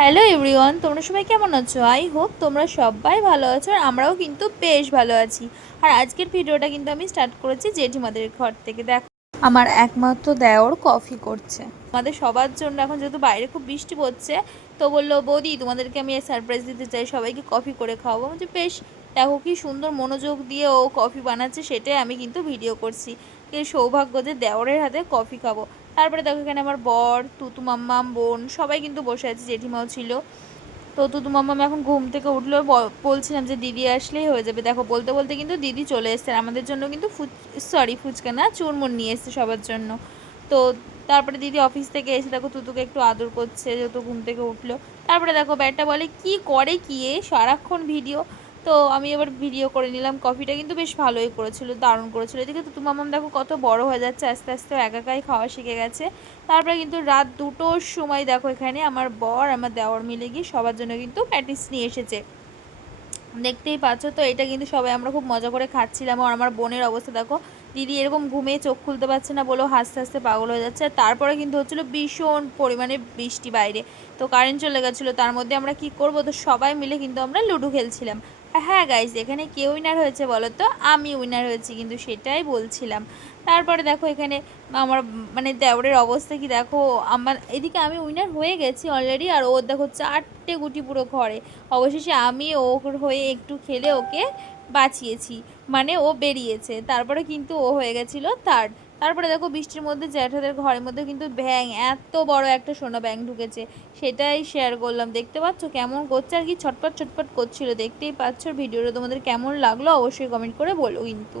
Hello everyone, তোমরা সবাই কেমন আছো? আই হোপ তোমরা সবাই ভালো আছো, আর আমরাও কিন্তু বেশ ভালো আছি। আর আজকের ভিডিওটা কিন্তু আমি স্টার্ট করেছি জেঠিমাদের ঘর থেকে। দেখো, আমার একমাত্র দেওর কফি করছে আমাদের সবার জন্য। এখন যেহেতু বাইরে খুব বৃষ্টি পড়ছে, তো বললো বৌদি তোমাদেরকে আমি সারপ্রাইজ দিতে চাই, সবাইকে কফি করে খাওয়াবো। বলছি বেশ, দেখো কি সুন্দর মনোযোগ দিয়ে ও কফি বানাচ্ছে, সেটাই আমি কিন্তু ভিডিও করছি। কি সৌভাগ্য যে দেওরের হাতে কফি খাবো। তারপরে দেখো এখানে আমার বর, তুতু মাম্মাম, বোন সবাই কিন্তু বসে আছে, জেঠিমাও ছিল। তো তুতু মাম্মাম এখন ঘুম থেকে উঠলো, বলছিলাম যে দিদি আসলেই হয়ে যাবে। দেখো বলতে বলতে কিন্তু দিদি চলে এসছে, আমাদের জন্য কিন্তু ফুচকা না, চুরমুর নিয়ে এসছে সবার জন্য। তো তারপরে দিদি অফিস থেকে এসে দেখো তুতুকে একটু আদর করছে, যেহেতু ঘুম থেকে উঠলো। তারপরে দেখো ব্যাটটা বলে কি করে কি সারাক্ষণ ভিডিও। তো আমি এবার ভিডিও করে নিলাম। কফিটা কিন্তু বেশ ভালোই করেছিল, দারুণ করেছিল। এদিকে তুতু মামাম দেখো কত বড় হয়ে যাচ্ছে, আস্তে আস্তে একাই খাওয়া শিখে গেছে। তারপরে কিন্তু রাত 2টোর সময় দেখো এখানে আমার বর আমার দেওর মিলে গিয়ে সবার জন্য কিন্তু প্যাটিস নিয়ে এসেছে, দেখতেই পাচ্ছ। তো এটা কিন্তু সবাই আমরা খুব মজা করে খাচ্ছিলাম। আর আমার বোনের অবস্থা দেখো, দিদি এরকম ঘুমিয়ে চোখ খুলতে পারছে না বলেও হাসতে হাসতে পাগল হয়ে যাচ্ছে। আর তারপরে কিন্তু হচ্ছিলো ভীষণ পরিমাণে বৃষ্টি বাইরে, তো কারেন্ট চলে গেছিলো। তার মধ্যে আমরা কি করব, তো সবাই মিলে কিন্তু আমরা লুডো খেলছিলাম। হ্যাঁ গাইজ, এখানে কে উইনার হয়েছে বলো তো? আমি উইনার হয়েছি, কিন্তু সেটাই বলছিলাম। তারপরে দেখো এখানে আমার মানে দেওরের অবস্থা কি দেখো, আমার এদিকে আমি উইনার হয়ে গেছি অলরেডি, আর ওর দেখো 4টে গুটি পুরো ঘরে। অবশেষে আমি ওর হয়ে একটু খেলে ওকে বাঁচিয়েছি, মানে ও বেরিয়েছে। তারপরে কিন্তু ও হয়ে গেছিলো থার্ড। তারপরে দেখো বৃষ্টির মধ্যে জ্যাঠাদের ঘরের মধ্যে কিন্তু ব্যাঙ, এত বড় একটা সোনা ব্যাঙ ঢুকেছে, সেটাই শেয়ার করলাম। দেখতে পাচ্ছ কেমন করছে, আর কি ছটপট ছটপট করছিল, দেখতেই পাচ্ছ। ভিডিওটা তোমাদের কেমন লাগলো অবশ্যই কমেন্ট করে বলো কিন্তু।